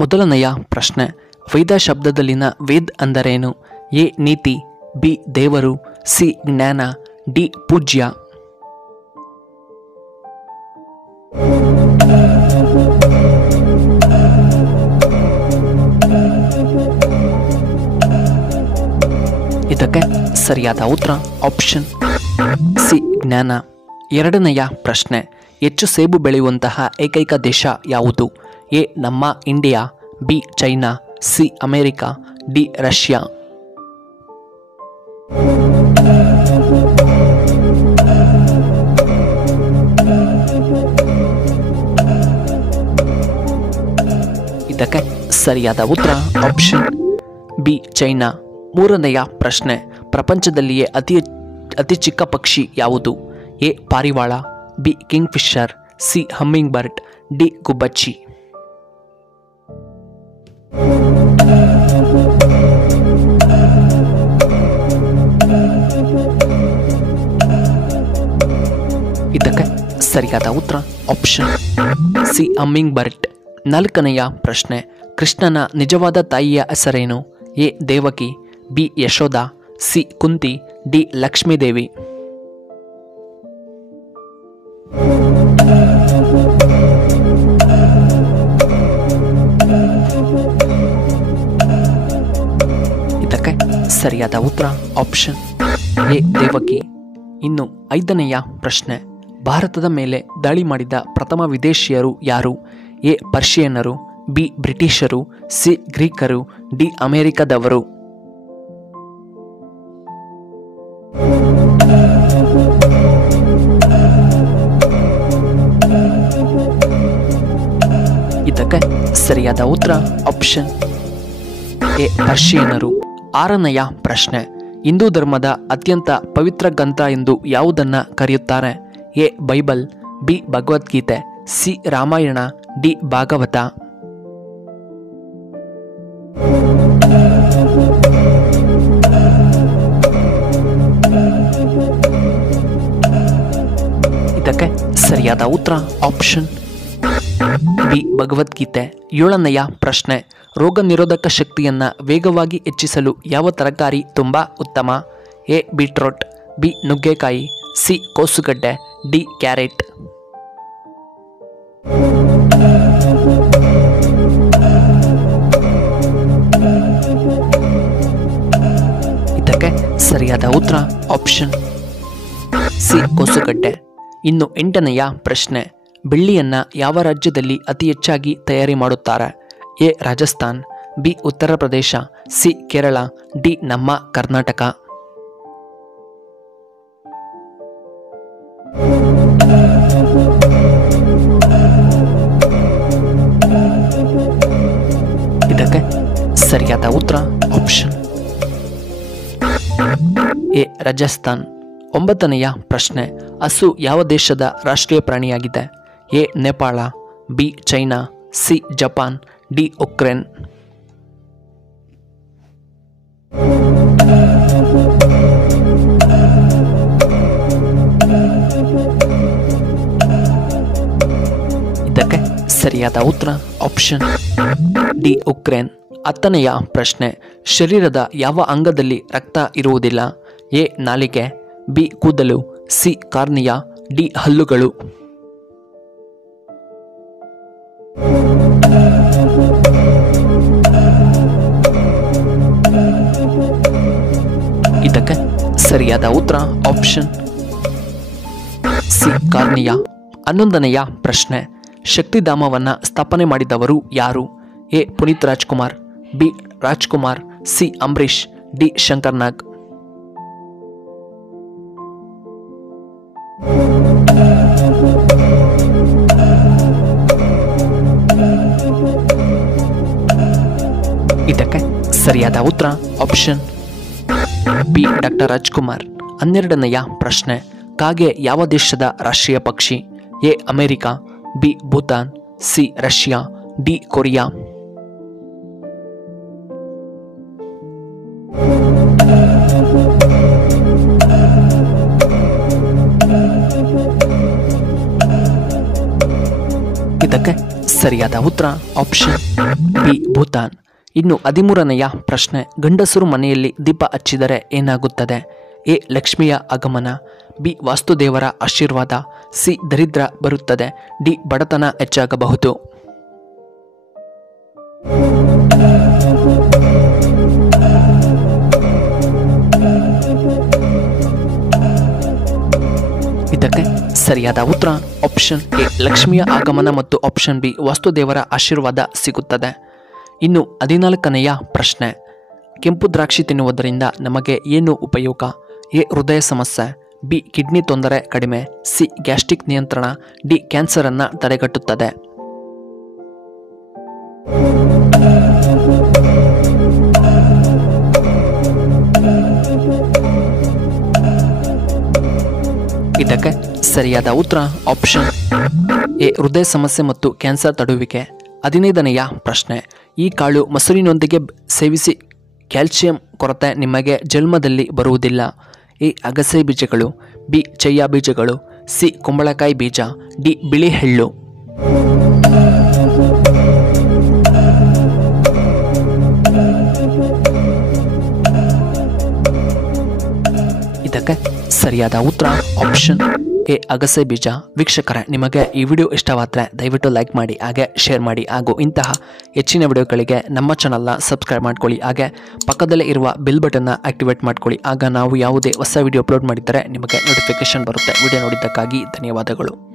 ಮೊದಲನೆಯ ಪ್ರಶ್ನೆ, ವೇದ ಶಬ್ದದಲ್ಲಿನ ವೇದ್ ಅಂದರೇನು? ಎ ನೀತಿ, ಬಿ ದೇವರು, ಸಿ ಜ್ಞಾನ, ಡಿ ಪೂಜ್ಯ. ಇದಕ್ಕೆ ಸರಿಯಾದ ಉತ್ತರ ಆಪ್ಷನ್ ಸಿ ಜ್ಞಾನ. ಎರಡನೆಯ ಪ್ರಶ್ನೆ, ಹೆಚ್ಚು ಸೇಬು ಬೆಳೆಯುವಂತಹ ಏಕೈಕ ದೇಶ ಯಾವುದು? ಎ ನಮ್ಮ India, B China, C America, D Russia. ಇದಕ್ಕೆ ಸರಿಯಾದ ಉತ್ತರ ಆಪ್ಷನ್ ಬಿ ಚೈನಾ. ಮೂರನೆಯ ಪ್ರಶ್ನೆ, ಪ್ರಪಂಚದಲ್ಲಿಯೇ ಅತಿ ಚಿಕ್ಕ ಪಕ್ಷಿ ಯಾವುದು? ಎ ಪಾರಿವಾಳ, B kingfisher, C hummingbird, D ಗುಬ್ಬಚ್ಚಿ. ಇದಕ್ಕೆ ಸರಿಯಾದ ಉತ್ತರ ಆಪ್ಷನ್ ಸಿ ಹಮ್ಮಿಂಗ್ ಬರ್ಡ್. ನಾಲ್ಕನೆಯ ಪ್ರಶ್ನೆ, ಕೃಷ್ಣನ ನಿಜವಾದ ತಾಯಿಯ ಹೆಸರೇನು? A Devaki, B Yashoda, C Kunti, D Lakshmidevi. ಇದಕ್ಕೆ ಸರಿಯಾದ ಉತ್ತರ ಆಪ್ಷನ್ ಎ ದೇವಕಿ. ಇನ್ನು ಐದನೆಯ ಪ್ರಶ್ನೆ, ಭಾರತದ ಮೇಲೆ ದಾಳಿ ಮಾಡಿದ ಪ್ರಥಮ ವಿದೇಶಿಯರು ಯಾರು? ಎ ಪರ್ಷಿಯನ್ನರು, ಬಿ ಬ್ರಿಟಿಷರು, ಸಿ ಗ್ರೀಕರು, ಡಿ ಅಮೆರಿಕದವರು. ಇದಕ್ಕೆ ಸರಿಯಾದ ಉತ್ತರ ಆಪ್ಷನ್ ಎ ಪರ್ಷಿಯನ್ನರು. ಆರನೆಯ ಪ್ರಶ್ನೆ, ಹಿಂದೂ ಧರ್ಮದ ಅತ್ಯಂತ ಪವಿತ್ರ ಗ್ರಂಥ ಎಂದು ಯಾವುದನ್ನ ಕರೆಯುತ್ತಾರೆ? A Bible, B Bhagavad Gita, C Ramayana, D Bhagavata. ಇದಕ್ಕೆ ಸರಿಯಾದ ಉತ್ತರ ಆಪ್ಷನ್ ಬಿ ಭಗವದ್ಗೀತೆ. ಏಳನೆಯ ಪ್ರಶ್ನೆ, ರೋಗ ನಿರೋಧಕ ಶಕ್ತಿಯನ್ನ ವೇಗವಾಗಿ ಹೆಚ್ಚಿಸಲು ಯಾವ ತರಕಾರಿ ತುಂಬಾ ಉತ್ತಮ? ಎ ಬೀಟ್ರೋಟ್, ಬಿ ನುಗ್ಗೆಕಾಯಿ, ಸಿ ಕೋಸುಗಡ್ಡೆ, ಡಿ ಕ್ಯಾರೆಟ್. ಇದಕ್ಕೆ ಸರಿಯಾದ ಉತ್ತರ ಆಪ್ಷನ್ ಸಿ ಕೋಸುಗಡ್ಡೆ. ಇನ್ನು ಎಂಟನೆಯ ಪ್ರಶ್ನೆ, ಬೆಳ್ಳಿಯನ್ನ ಯಾವ ರಾಜ್ಯದಲ್ಲಿ ಅತಿ ಹೆಚ್ಚಾಗಿ ತಯಾರಿ ಮಾಡುತ್ತಾರೆ? A Rajasthan, B Uttar Pradesh, C Kerala, D ನಮ್ಮ ಕರ್ನಾಟಕ. ಇದಕ್ಕೆ ಸರಿಯಾದ ಉತ್ತರ ಆಪ್ಷನ್ ಎ ರಾಜಸ್ಥಾನ್. ಒಂಬತ್ತನೆಯ ಪ್ರಶ್ನೆ, ಹಸು ಯಾವ ದೇಶದ ರಾಷ್ಟ್ರೀಯ ಪ್ರಾಣಿಯಾಗಿದೆ? A Nepal, B China, C Japan, D Ukraine. ಇದಕ್ಕೆ ಸರಿಯಾದ ಉತ್ತರ ಆಪ್ಷನ್ ಡಿ ಉಕ್ರೇನ್. ಹತ್ತನೆಯ ಪ್ರಶ್ನೆ, ಶರೀರದ ಯಾವ ಅಂಗದಲ್ಲಿ ರಕ್ತ ಇರುವುದಿಲ್ಲ? ಎ ನಾಲಿಗೆ, ಬಿ ಕೂದಲು, ಸಿ ಕಾರ್ನಿಯಾ, ಡಿ ಹಲ್ಲುಗಳು. ಇದಕ್ಕೆ ಸರಿಯಾದ ಉತ್ತರ ಆಪ್ಷನ್ ಸಿ ಕಾರ್ನಿಯಾ. 11ನೆಯ ಪ್ರಶ್ನೆ, ಶಕ್ತಿಧಾಮವನ್ನ ಸ್ಥಾಪನೆ ಮಾಡಿದವರು ಯಾರು? A Puneeth Rajkumar, B Rajkumar, C Ambareesh, D Shankar Nag. ಇದಕ್ಕೆ ಸರಿಯಾದ ಉತ್ತರ ಆಪ್ಷನ್ ಬಿ ಡಾಕ್ಟರ್ ರಾಜ್ಕುಮಾರ್. 12ನೆಯ ಪ್ರಶ್ನೆ, ಕಾಗೆ ಯಾವ ದೇಶದ ರಾಷ್ಟ್ರೀಯ ಪಕ್ಷಿ? A America, B Bhutan, C Russia, D Korea. ಇದಕ್ಕೆ ಸರಿಯಾದ ಉತ್ತರ ಆಪ್ಷನ್ ಬಿ ಭೂತಾನ್. ಇನ್ನು 13ನೆಯ ಪ್ರಶ್ನೆ, ಗಂಡಸರು ಮನೆಯಲ್ಲಿ ದೀಪ ಹಚ್ಚಿದರೆ ಏನಾಗುತ್ತದೆ? ಎ ಲಕ್ಷ್ಮಿಯ ಆಗಮನ, ಬಿ ವಾಸ್ತುದೇವರ ಆಶೀರ್ವಾದ, ಸಿ ದರಿದ್ರ ಬರುತ್ತದೆ, ಡಿ ಬಡತನ ಹೆಚ್ಚಾಗಬಹುದು. ಇದಕ್ಕೆ ಸರಿಯಾದ ಉತ್ತರ ಆಪ್ಷನ್ ಎ ಲಕ್ಷ್ಮಿಯ ಆಗಮನ ಮತ್ತು ಆಪ್ಷನ್ ಬಿ ವಾಸ್ತುದೇವರ ಆಶೀರ್ವಾದ ಸಿಗುತ್ತದೆ. ಇನ್ನು 14ನೆಯ ಪ್ರಶ್ನೆ, ಕೆಂಪು ದ್ರಾಕ್ಷಿ ತಿನ್ನುವುದರಿಂದ ನಮಗೆ ಏನು ಉಪಯೋಗ? ಎ ಹೃದಯ ಸಮಸ್ಯೆ, ಬಿ ಕಿಡ್ನಿ ತೊಂದರೆ ಕಡಿಮೆ, ಸಿ ಗ್ಯಾಸ್ಟ್ರಿಕ್ ನಿಯಂತ್ರಣ, ಡಿ ಕ್ಯಾನ್ಸರನ್ನು ತಡೆಗಟ್ಟುತ್ತದೆ. ಇದಕ್ಕೆ ಸರಿಯಾದ ಉತ್ತರ ಆಪ್ಷನ್ ಎ ಹೃದಯ ಸಮಸ್ಯೆ ಮತ್ತು ಕ್ಯಾನ್ಸರ್ ತಡೆಯುವಿಕೆ. 15ನೆಯ ಪ್ರಶ್ನೆ, ಈ ಕಾಳು ಮೊಸರಿನೊಂದಿಗೆ ಸೇವಿಸಿ, ಕ್ಯಾಲ್ಸಿಯಂ ಕೊರತೆ ನಿಮಗೆ ಜನ್ಮದಲ್ಲಿ ಬರುವುದಿಲ್ಲ. ಎ ಅಗಸೆ ಬೀಜಗಳು, ಬಿ ಚಯ್ಯ ಬೀಜಗಳು, ಸಿ ಕುಂಬಳಕಾಯಿ ಬೀಜ, ಡಿ ಬಿಳಿ ಎಳ್ಳು. ಇದಕ್ಕೆ ಸರಿಯಾದ ಉತ್ತರ ಆಪ್ಷನ್ ಎ ಅಗಸೆ ಬೀಜ. ವೀಕ್ಷಕರೇ, ನಿಮಗೆ ಈ ವಿಡಿಯೋ ಇಷ್ಟವಾದರೆ ದಯವಿಟ್ಟು ಲೈಕ್ ಮಾಡಿ, ಹಾಗೆ ಶೇರ್ ಮಾಡಿ, ಹಾಗೂ ಇಂತಹ ಹೆಚ್ಚಿನ ವಿಡಿಯೋಗಳಿಗೆ ನಮ್ಮ ಚಾನಲ್ನ ಸಬ್ಸ್ಕ್ರೈಬ್ ಮಾಡ್ಕೊಳ್ಳಿ, ಹಾಗೆ ಪಕ್ಕದಲ್ಲೇ ಇರುವ ಬೆಲ್ ಬಟನ್ನ ಆಕ್ಟಿವೇಟ್ ಮಾಡ್ಕೊಳ್ಳಿ. ಆಗ ನಾವು ಯಾವುದೇ ಹೊಸ ವಿಡಿಯೋ ಅಪ್ಲೋಡ್ ಮಾಡಿದರೆ ನಿಮಗೆ ನೋಟಿಫಿಕೇಶನ್ ಬರುತ್ತೆ. ವಿಡಿಯೋ ನೋಡಿದ್ದಕ್ಕಾಗಿ ಧನ್ಯವಾದಗಳು.